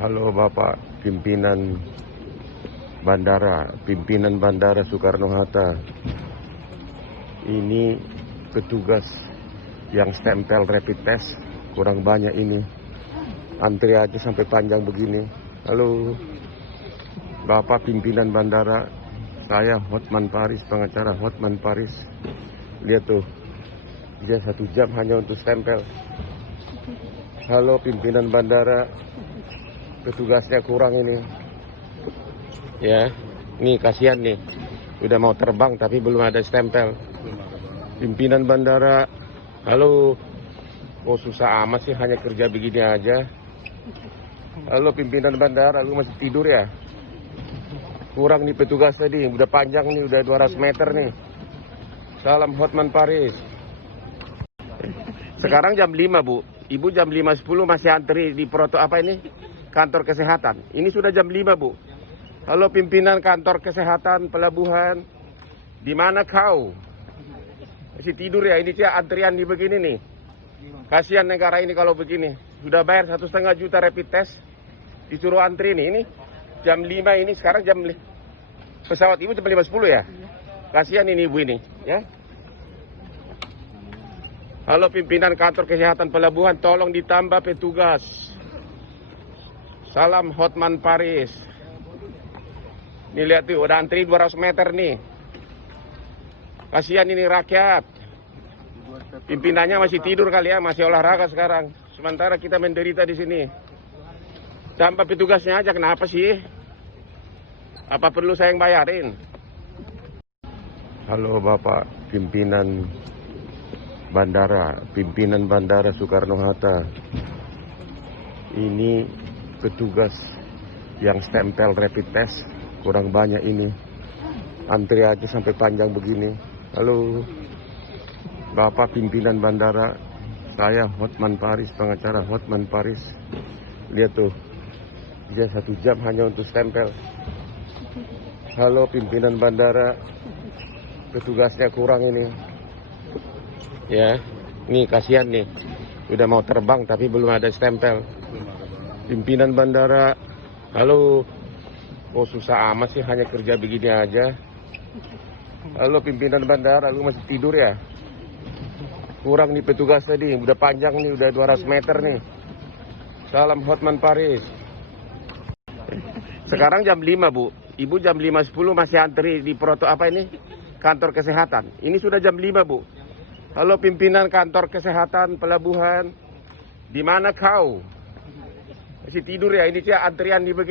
Halo Bapak pimpinan Bandara Soekarno-Hatta. Ini petugas yang stempel rapid test kurang banyak ini. Antri aja sampai panjang begini. Halo Bapak pimpinan bandara, saya Hotman Paris, pengacara Hotman Paris. Lihat tuh, dia 1 jam hanya untuk stempel. Halo pimpinan bandara, petugasnya kurang ini. Ya, nih kasihan nih, udah mau terbang tapi belum ada stempel. Pimpinan bandara, halo, kok susah amat sih hanya kerja begini aja. Halo pimpinan bandara, lu masih tidur ya? Kurang nih petugas tadi, udah panjang nih, udah 200 meter nih. Salam Hotman Paris. Sekarang jam 5 Bu, Ibu jam 5.10 masih antri di kantor kesehatan. Ini sudah jam 5 Bu. Halo pimpinan kantor kesehatan pelabuhan, di mana kau? Masih tidur ya? Ini sih antrian di begini nih. Kasihan negara ini kalau begini. Sudah bayar 1,5 juta rapid test, disuruh antri nih. Ini jam 5 ini, sekarang jam pesawat Ibu jam 5.10 ya? Kasihan ini Ibu ini, ya. Halo pimpinan kantor kesehatan pelabuhan, tolong ditambah petugas. Salam Hotman Paris. Nih lihat tuh, udah antri 200 meter nih. Kasihan ini rakyat. Pimpinannya masih tidur kali ya, masih olahraga sekarang. Sementara kita menderita di sini. Tambah petugasnya aja, kenapa sih? Apa perlu saya yang bayarin? Halo Bapak pimpinan Bandara Soekarno-Hatta. Ini petugas yang stempel rapid test kurang banyak ini. Antri aja sampai panjang begini. Halo Bapak pimpinan bandara, saya Hotman Paris, pengacara Hotman Paris. Lihat tuh, dia 1 jam hanya untuk stempel. Halo pimpinan bandara, petugasnya kurang ini. Ya, nih kasihan nih, udah mau terbang tapi belum ada stempel. Pimpinan bandara, halo, kok susah amat sih hanya kerja begini aja. Halo pimpinan bandara, lu masih tidur ya? Kurang nih petugas tadi, udah panjang nih, udah 200 meter nih. Salam Hotman Paris. Sekarang jam 5 Bu, Ibu jam 5.10 masih antri di kantor kesehatan. Ini sudah jam 5 Bu. Halo pimpinan kantor kesehatan pelabuhan, di mana kau? Masih tidur ya? Ini sih antrian di begini.